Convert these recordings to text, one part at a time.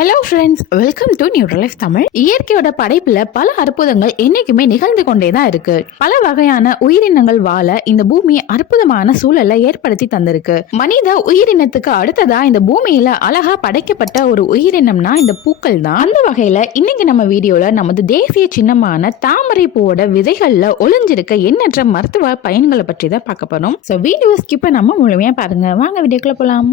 Hello friends, welcome to Neutralife Tamil. இயற்கையோட படைப்புல பல அற்புதங்கள் என்னைக்குமே நிகழ்ந்து கொண்டேதான் இருக்கு. பல வகையான உயிரினங்கள் வாழ இந்த பூமி அற்புதமான சூழலை ஏற்படுத்தி தந்திருக்கு. மனித உயிரினத்துக்கு அடுத்ததா இந்த பூமியில அழகா படைக்கப்பட்ட ஒரு உயிரினம்னா இந்த பூக்கள் தான். அந்த வகையில இன்னைக்கு நம்ம வீடியோல நமது தேசிய சின்னமான தாமரை பூவோட விதைகள்ல ஒளிஞ்சிருக்க எண்ணற்ற மருத்துவ பயன்களை பற்றி தான் பார்க்க போறோம். சோ வீடியோ ஸ்கிப் பண்ணாம முழுமையா பாருங்க. வாங்க வீடியோக்குள்ள போலாம்.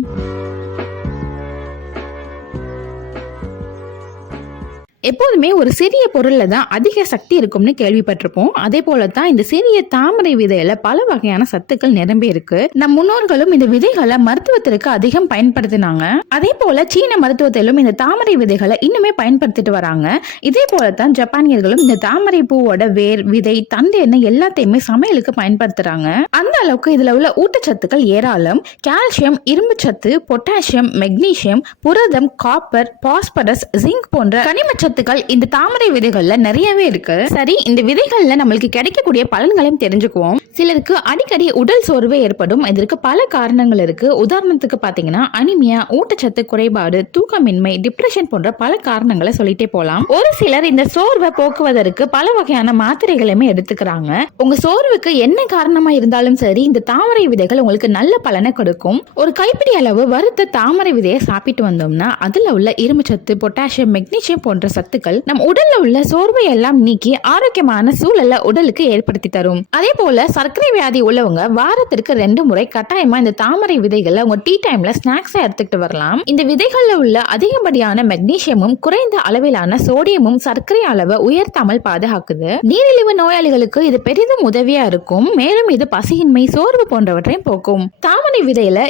எப்போதுமே ஒரு சிறிய பொருள்ல தான் அதிக சக்தி இருக்கும்னு கேள்விப்பட்டிருப்போம். அதே போலதான் இந்த சிறிய தாமரை விதையில பல வகையான சத்துக்கள் நிரம்பி இருக்கு. நம் முன்னோர்களும் இந்த விதைகளை மருத்துவத்திற்கு அதிகம் பயன்படுத்தினாங்க. அதே போல சீன மருத்துவத்திலும் இந்த தாமரை விதைகளை இன்னுமே பயன்படுத்திட்டு வராங்க. இதே போலதான் ஜப்பானியர்களும் இந்த தாமரை பூவோட வேர், விதை, தண்டு எண்ணெய் எல்லாத்தையுமே சமையலுக்கு பயன்படுத்துறாங்க. அந்த அளவுக்கு இதுல உள்ள ஊட்டச்சத்துக்கள் ஏராளம். கால்சியம், இரும்பு சத்து, பொட்டாசியம், மெக்னீசியம், புரதம், காப்பர், பாஸ்பரஸ், ஜிங்க் போன்ற கனிம சத்துக்கள் இந்த தாமரை விதைகள்ல நிறையவே இருக்கு. சரி, இந்த விதைகள்ல நம்மளுக்கு கிடைக்கக்கூடிய பலன்களையும் தெரிஞ்சுக்குவோம். சிலருக்கு அடிக்கடி உடல் சோர்வு ஏற்படும். இதற்கு பல காரணங்கள் இருக்கு. உதாரணத்துக்கு பாத்தீங்கன்னா அனிமியா, ஊட்டச்சத்து குறைபாடு, தூக்கமின்மை, டிப்ரெஷன் போன்ற பல காரணங்களை சொல்லிட்டே போலாம். ஒரு சிலர் இந்த சோர்வை போக்குவதற்கு பல வகையான மாத்திரைகளுமே எடுத்துக்கிறாங்க. உங்க சோர்வுக்கு என்ன காரணமா இருந்தாலும் சரி, இந்த தாமரை விதைகள் உங்களுக்கு நல்ல பலனை கொடுக்கும். ஒரு கைப்பிடி அளவு வறுத்த தாமரை விதையை சாப்பிட்டு வந்தோம்னா அதுல உள்ள இரும்பு சத்து, பொட்டாசியம், மெக்னீசியம் போன்ற சத்துக்கள் நம் உடல்ல உள்ள சோர்வை எல்லாம் நீக்கி ஆரோக்கியமான சூழலை உடலுக்கு ஏற்படுத்தி தரும். அதே போல சர்க்கரை வியாதி உள்ளவங்க வாரத்திற்கு 2 முறை கட்டாயமா இந்த தாமரை விதைகளை உங்க டீ டைம்ல ஸ்நாக்ஸா எடுத்துக்கிட்டு வரலாம். இந்த விதைகள்ல உள்ள அதிகப்படியான மெக்னீசியமும் குறைந்த அளவிலான சோடியமும் சர்க்கரை அளவை உயர்த்தாமல் பாதுகாக்குது. நீரிழிவு நோயாளிகளுக்கு இது பெரிதும் உதவியா இருக்கும். மேலும் இது பசியின்மை, சோர்வு போன்றவற்றையும் போக்கும். தாமரை விதையில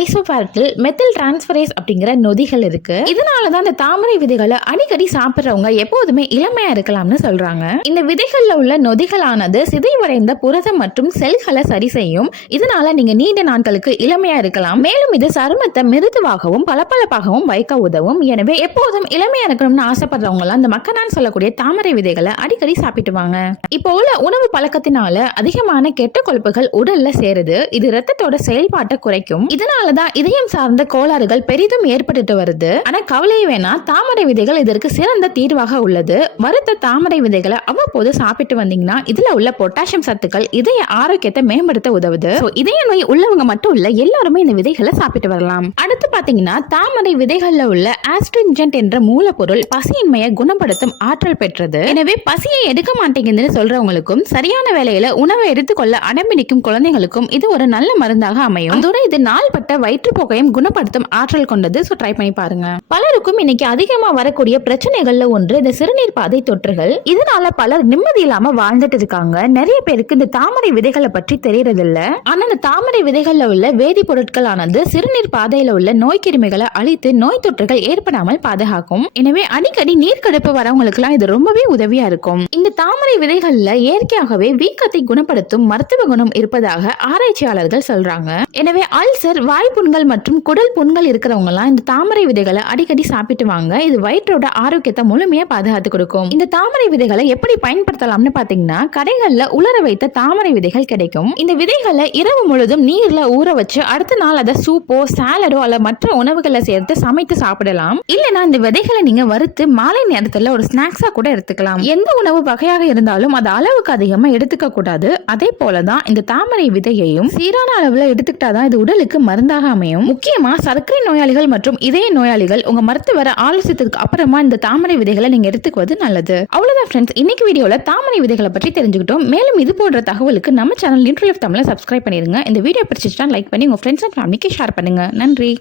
ஐசோபார்டில் மெத்தில் டிரான்ஸ்பரேஸ் அப்படிங்கிற நொதிகள் இருக்கு. இதனாலதான் இந்த தாமரை விதைகளை அடிக்கடி சாப்பிடுறவங்க எப்போதுமே இளமையா இருக்கலாம்னு சொல்றாங்க. இந்த விதைகள்ல உள்ள நொதிகளானது சிதைவடைந்த புரதம் மற்றும் செல்களை சரி செய்யும். இதனால நீங்க நீண்ட நாட்களுக்கு இளமையா இருக்கலாம். மேலும் இது சருமத்தை மிருதுவாகவும் பளபளப்பாகவும் வைக்க உதவும். எனவே எப்போதும் இளமையா இருக்கணும்னு ஆசைப்படுறவங்க எல்லாம் இந்த மக்கனான்னு சொல்லக்கூடிய தாமரை விதைகளை அடிக்கடி சாப்பிட்டுவாங்க. இப்போ உள்ள உணவு பழக்கத்தினால அதிகமான கெட்ட கொழுப்புகள் உடல்ல சேருது. இது ரத்தத்தோட செயல்பாட்டை குறைக்கும். இதனாலதான் இதயம் சார்ந்த கோளாறுகள் பெரிதும் ஏற்பட்டு வருது. ஆனா கவலையே வேணா, தாமரை விதைகள் இதற்கு சிறந்த தீர்வாக உள்ளது. வறுத்த தாமரை விதைகளை அவ்வப்போது சாப்பிட்டு வந்தீங்கன்னா இதுல உள்ள பொட்டாசியம் சத்துக்கள் இதய ஆரோக்கியத்தை மேம்படுத்த உதவுது. இதய நோய் உள்ளவங்க மட்டும் இல்ல, எல்லாருமே இந்த விதைகளை சாப்பிட்டு வரலாம். அடுத்து பாத்தீங்கன்னா தாமரை விதைகள்ல உள்ள ஆஸ்ட்ரிஞ்சன்ட் என்ற மூலப்பொருள் பசியின்மையை குணப்படுத்தும் ஆற்றல் பெற்றது. எனவே பசியை எடுக்க மாட்டேங்குதுன்னு சொல்றவங்களுக்கும் சரியான வேளையில உணவை எடுத்துக்கொள்ள அடம்பிடிக்கும் குழந்தைகளுக்கும் இது ஒரு நல்ல மருந்தாக அமையும். அதோட இது நாள்பட்ட வயிற்றுப்போக்கையும் குணப்படுத்தும் ஆற்றல் கொண்டது. ட்ரை பண்ணி பாருங்க. பலருக்கும் இன்னைக்கு அதிகமா வரக்கூடிய பிரச்சனைகள்ல ஒன்று இந்த சிறுநீர் பாதை தொற்றுகள். இதனால பலர் நிம்மதி இல்லாம வாழ்ந்துட்டு இருக்காங்க. நிறைய பேருக்கு இந்த தாமரை விதைகளை பற்றி தெரியறது இல்ல. ஆனா இந்த தாமரை விதைகள்ல உள்ள வேதிப்பொருட்கள் ஆனது சிறுநீர் பாதையில உள்ள நோய் கிருமிகளை அழித்து நோய் தொற்றுகள் ஏற்படாமல் பாதுகாக்கும். எனவே அடிக்கடி நீர்க்கடுப்பு வரவங்களுக்கு எல்லாம் இது ரொம்பவே உதவியா இருக்கும். இந்த தாமரை விதைகள்ல இயற்கையாகவே வீக்கத்தை குணப்படுத்தும் மருத்துவ குணம் இருப்பதாக ஆராய்ச்சியாளர்கள் சொல்றாங்க. எனவே அல்சர், வாய்ப்புண்கள் மற்றும் குடல் புண்கள் இருக்கிறவங்க எல்லாம் இந்த தாமரை விதைகளை அடிக்கடி சாப்பிட்டு வாங்க. இது வயிற்றோட ஆரோக்கியத்தை முழுமையா பாதுகாத்து கொடுக்கும். இந்த தாமரை விதைகளை எப்படி பயன்படுத்தலாம்னு பாத்தீங்கன்னா, கடைகள்ல உலர வைத்த தாமரை விதைகள் கிடைக்கும். இந்த விதைகளை இரவு முழுதும் நீர்ல ஊற வச்சு அடுத்த நாள் அதை சூப்போ, சாலடோ அல்ல மற்ற உணவுகளை சேர்த்து சமைத்து சாப்பிடலாம். இல்லனா இந்த விதைகளை நீங்க வறுத்து மாலை நேரத்துல ஒரு ஸ்நாக்ஸா கூட எடுத்துக்கலாம். எந்த உணவு வகையாக இருந்தாலும் அது அளவுக்கு அதிகமா எடுத்துக்க கூடாது. அதே போலதான் இந்த தாமரை விதையையும் சீரான அளவுல எடுத்துக்கிட்டாதான் இது உடலுக்கு மருந்தாக அமையும். முக்கியமா சர்க்கரை நோயாளிகள் மற்றும் இதய நோயாளிகள் உங்க மருத்துவரை ஆலோசித்ததுக்கு அப்புறமா இந்த தாமரை விதைகளை நீங்க எடுத்துக்குவது நல்லது. அவ்வளவுதான் ஃப்ரெண்ட்ஸ், இன்னைக்கு வீடியோல தாமரை விதைகளை பற்றி தெரிஞ்சுக்கிட்டோம். மேலும் இது போன்ற தகவலுக்கு நம்ம சேனல் நியூட்ரலைஃப் தமிழை சப்ஸ்கிரைப் பண்ணிருங்க. இந்த வீடியோ பிடிச்சிட்டா லைக் பண்ணி உங்க ஃப்ரெண்ட்ஸ் அண்ட் ஃபேமிலிக்கு ஷேர் பண்ணுங்க. நன்றி.